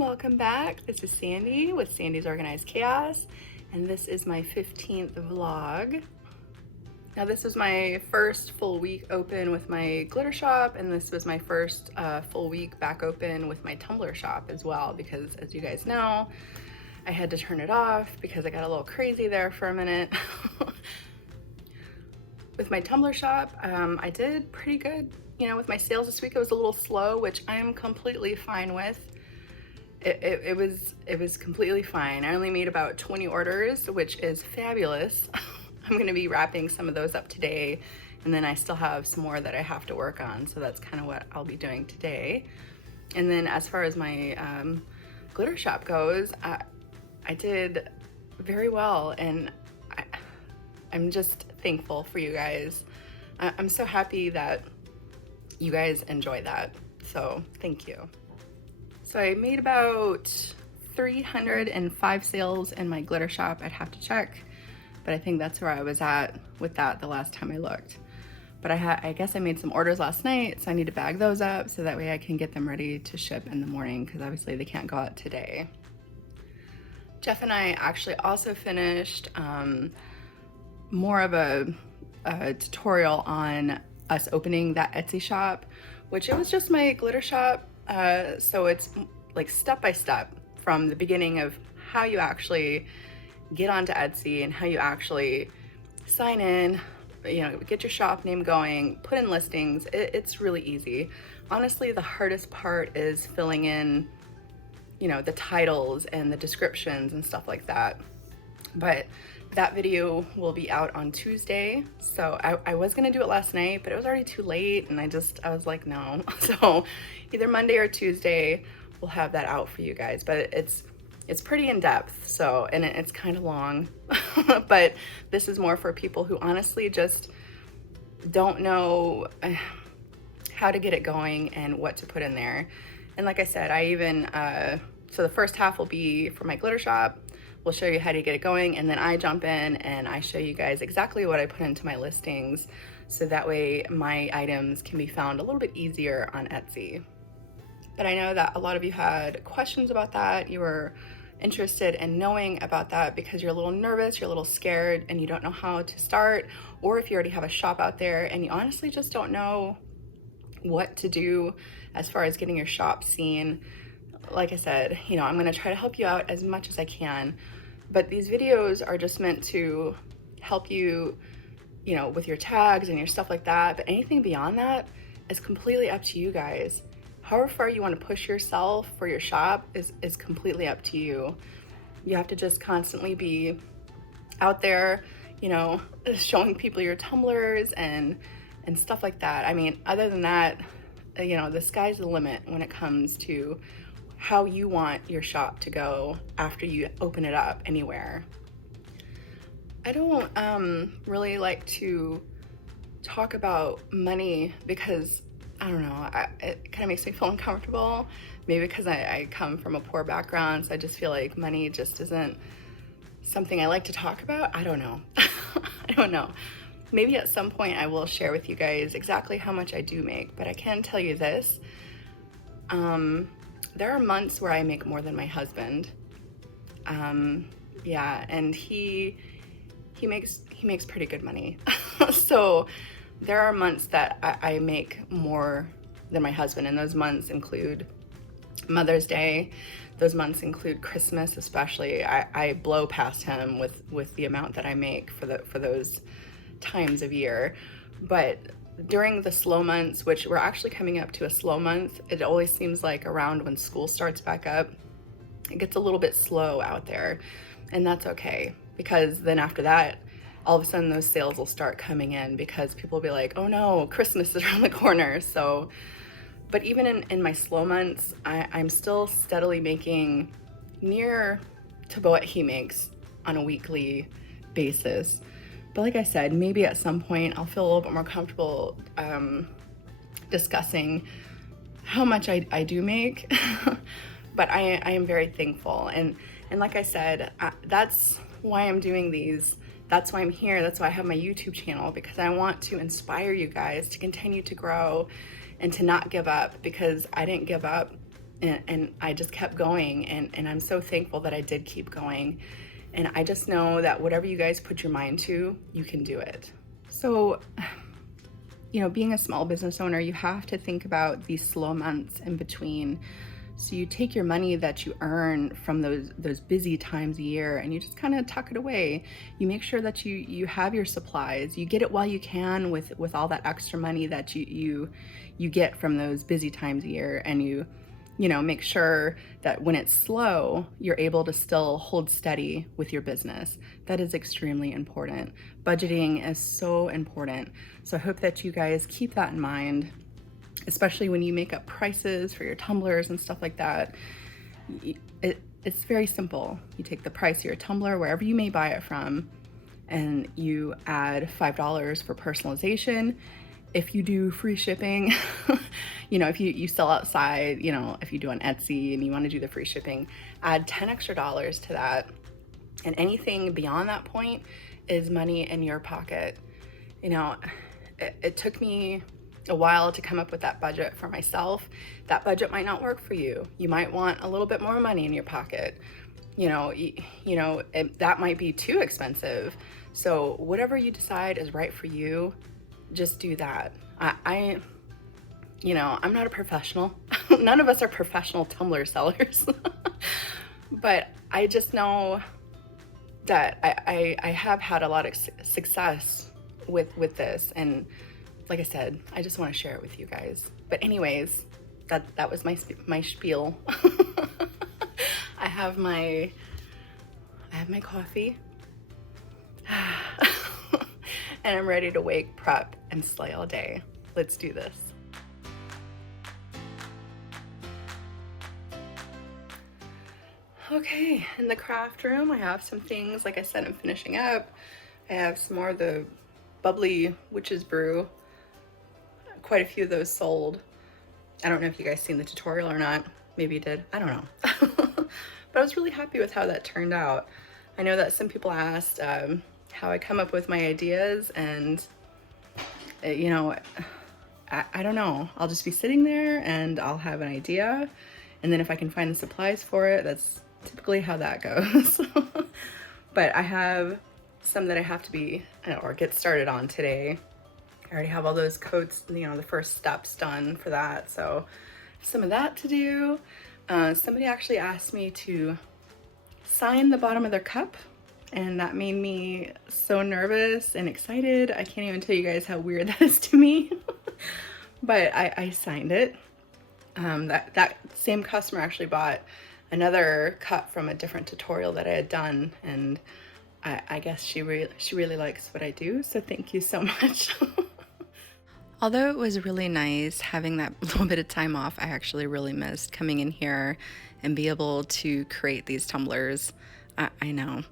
Welcome back. This is Sandy with Sandy's Organized Chaos, and this is my 15th vlog. Now this was my first full week open with my glitter shop, and this was my first full week back open with my Tumbler shop as well, because as you guys know, I had to turn it off because I got a little crazy there for a minute. With my Tumbler shop, I did pretty good. You know, with my sales this week, it was a little slow, which I'm completely fine with. It was completely fine. I only made about 20 orders, which is fabulous. I'm gonna be wrapping some of those up today, and then I still have some more that I have to work on, so that's kind of what I'll be doing today. And then as far as my glitter shop goes, I did very well, and I'm just thankful for you guys. I'm so happy that you guys enjoy that, so thank you. So I made about 305 sales in my glitter shop. I'd have to check, but I think that's where I was at with that the last time I looked. But I guess I made some orders last night, so I need to bag those up so that way I can get them ready to ship in the morning, because obviously they can't go out today. Jeff and I actually also finished more of a tutorial on us opening that Etsy shop, which it was just my glitter shop. So it's like step by step from the beginning of how you actually get onto Etsy and how you actually sign in, you know, get your shop name going, put in listings. It's really easy. Honestly, the hardest part is filling in, you know, the titles and the descriptions and stuff like that. But that video will be out on Tuesday. So I was gonna do it last night, but it was already too late, and I was like, no. So either Monday or Tuesday, we'll have that out for you guys. But it's pretty in depth, so, and it's kind of long. But this is more for people who honestly just don't know how to get it going and what to put in there. And like I said, I even, so the first half will be for my glitter shop. We'll show you how to get it going, and then I jump in and I show you guys exactly what I put into my listings, so that way my items can be found a little bit easier on Etsy. But I know that a lot of you had questions about that. You were interested in knowing about that because you're a little nervous, you're a little scared, and you don't know how to start, or if you already have a shop out there and you honestly just don't know what to do as far as getting your shop seen. Like I said, you know, I'm gonna try to help you out as much as I can, but these videos are just meant to help you, you know, with your tags and your stuff like that. But anything beyond that is completely up to you guys. However far you want to push yourself for your shop is completely up to you. You have to just constantly be out there, you know, showing people your tumblers and stuff like that. I mean, other than that, you know, the sky's the limit when it comes to how you want your shop to go after you open it up anywhere. I don't really like to talk about money because, I don't know, it kind of makes me feel uncomfortable. Maybe because I come from a poor background, so I just feel like money just isn't something I like to talk about. I don't know. I don't know. Maybe at some point I will share with you guys exactly how much I do make, but I can tell you this. There are months where I make more than my husband. Yeah, and he makes pretty good money. So there are months that I make more than my husband, and those months include Mother's Day. Those months include Christmas, especially. I blow past him with the amount that I make for those times of year. But during the slow months, which we're actually coming up to a slow month, it always seems like around when school starts back up, it gets a little bit slow out there, and that's okay, because then after that, all of a sudden those sales will start coming in because people will be like, oh no, Christmas is around the corner. So, but even in my slow months, I'm still steadily making near to what he makes on a weekly basis. But like I said, maybe at some point I'll feel a little bit more comfortable discussing how much I do make. But I am very thankful. And like I said, that's why I'm doing these. That's why I'm here. That's why I have my YouTube channel, because I want to inspire you guys to continue to grow and to not give up, because I didn't give up and I just kept going, and I'm so thankful that I did keep going. And I just know that whatever you guys put your mind to, you can do it. So, you know, being a small business owner, you have to think about these slow months in between. So you take your money that you earn from those busy times a year and you just kind of tuck it away. You make sure that you have your supplies. You get it while you can with all that extra money that you get from those busy times a year, and you know, make sure that when it's slow, you're able to still hold steady with your business. That is extremely important. Budgeting is so important. So I hope that you guys keep that in mind, especially when you make up prices for your tumblers and stuff like that. It's very simple. You take the price of your tumbler, wherever you may buy it from, and you add $5 for personalization. If you do free shipping, you know, if you sell outside, you know, if you do on Etsy and you want to do the free shipping, add $10 extra to that. And anything beyond that point is money in your pocket. You know, it took me a while to come up with that budget for myself. That budget might not work for you. You might want a little bit more money in your pocket. You know, that might be too expensive. So whatever you decide is right for you, just do that. You know, I'm not a professional. None of us are professional tumbler sellers. But I just know that I have had a lot of success with this. And like I said, I just want to share it with you guys. But anyways, that was my spiel. I have my coffee. And I'm ready to wake, prep, and slay all day. Let's do this. Okay, in the craft room, I have some things. Like I said, I'm finishing up. I have some more of the bubbly witch's brew. Quite a few of those sold. I don't know if you guys seen the tutorial or not. Maybe you did. I don't know. But I was really happy with how that turned out. I know that some people asked how I come up with my ideas, and you know, I don't know. I'll just be sitting there and I'll have an idea, and then if I can find the supplies for it, that's typically how that goes. But I have some that I have to be or get started on today. I already have all those coats, you know, the first steps done for that. So some of that to do. Somebody actually asked me to sign the bottom of their cup, and that made me so nervous and excited. I can't even tell you guys how weird that is to me. But I signed it. That same customer actually bought another cup from a different tutorial that I had done, and I guess she really likes what I do, so thank you so much. Although it was really nice having that little bit of time off, I actually really missed coming in here and be able to create these tumblers. I know.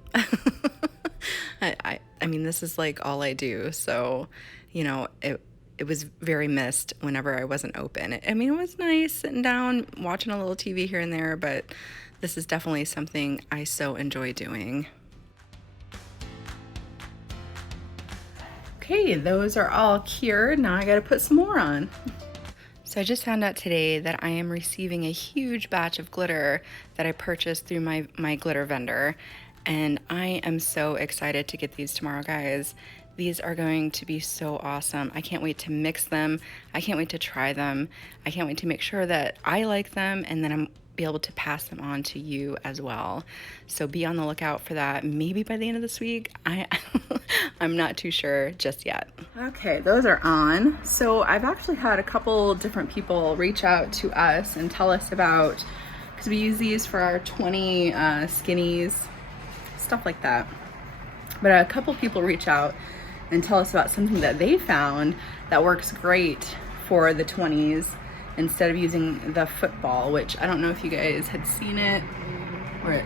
I mean, this is like all I do. So, you know, it was very missed whenever I wasn't open. I mean, it was nice sitting down, watching a little TV here and there, but this is definitely something I so enjoy doing. Okay, those are all cured. Now I gotta put some more on. So I just found out today that I am receiving a huge batch of glitter that I purchased through my glitter vendor. And I am so excited to get these tomorrow, guys. These are going to be so awesome. I can't wait to mix them. I can't wait to try them. I can't wait to make sure that I like them, and then I'm be able to pass them on to you as well. So be on the lookout for that. Maybe by the end of this week. I'm not too sure just yet. Okay, those are on. So I've actually had a couple different people reach out to us and tell us about, because we use these for our 20 skinnies, stuff like that. But a couple people reach out and tell us about something that they found that works great for the 20s instead of using the football, which I don't know if you guys had seen it.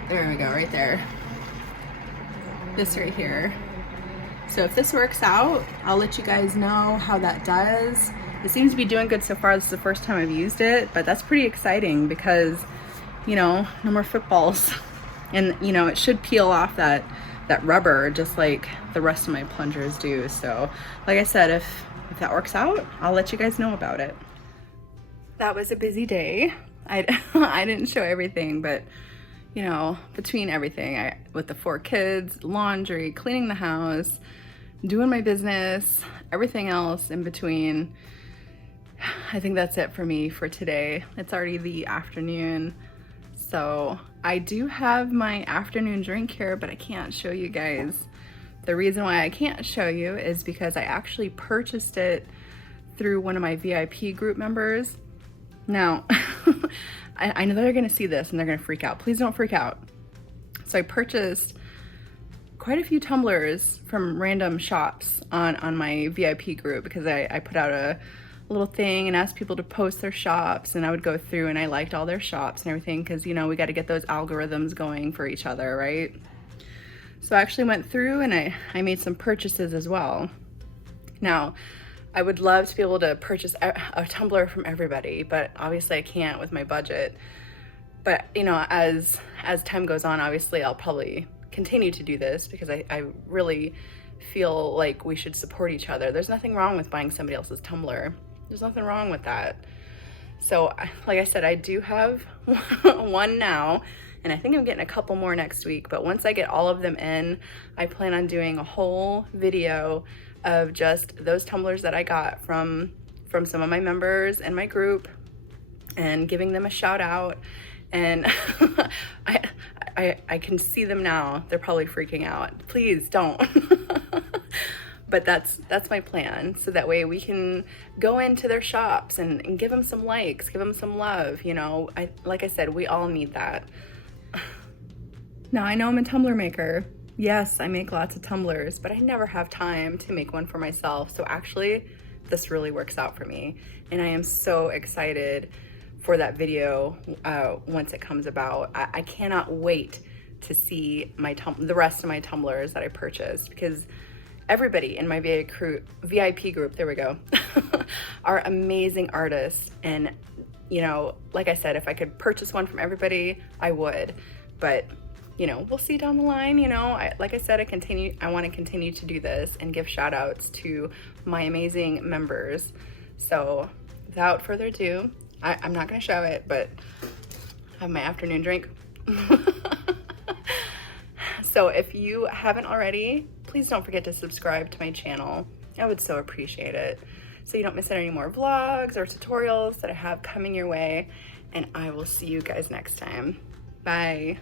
There we go, right there. This right here. So if this works out, I'll let you guys know how that does. It seems to be doing good so far. This is the first time I've used it, but that's pretty exciting because, you know, no more footballs. And, you know, it should peel off that rubber just like the rest of my plungers do. So like I said, if that works out, I'll let you guys know about it. That was a busy day. I, I didn't show everything, but you know, between everything, with the 4 kids, laundry, cleaning the house, doing my business, everything else in between, I think that's it for me for today. It's already the afternoon. So I do have my afternoon drink here, but I can't show you guys. The reason why I can't show you is because I actually purchased it through one of my VIP group members. Now, I know they're gonna see this and they're gonna freak out. Please don't freak out. So I purchased quite a few tumblers from random shops on my VIP group because I put out a little thing and asked people to post their shops, and I would go through and I liked all their shops and everything because, you know, we got to get those algorithms going for each other, right? So I actually went through and I made some purchases as well. Now, I would love to be able to purchase a tumbler from everybody, but obviously I can't with my budget. But, you know, as time goes on, obviously I'll probably continue to do this because I really feel like we should support each other. There's nothing wrong with buying somebody else's tumbler. There's nothing wrong with that. So, like I said, I do have one now, and I think I'm getting a couple more next week. But once I get all of them in, I plan on doing a whole video of just those tumblers that I got from some of my members in my group and giving them a shout out. And I can see them now. They're probably freaking out. Please don't. But that's my plan. So that way we can go into their shops and give them some likes, give them some love. You know, like I said, we all need that. Now, I know I'm a tumbler maker. Yes, I make lots of tumblers, but I never have time to make one for myself. So actually, this really works out for me. And I am so excited for that video once it comes about. I cannot wait to see the rest of my tumblers that I purchased, because everybody in my VIP group, there we go, are amazing artists. And, you know, like I said, if I could purchase one from everybody, I would. But, you know, we'll see down the line. You know, like I said, I want to continue to do this and give shout outs to my amazing members. So without further ado, I'm not going to show it, but I have my afternoon drink. So if you haven't already, please don't forget to subscribe to my channel. I would so appreciate it, so you don't miss out any more vlogs or tutorials that I have coming your way. And I will see you guys next time. Bye.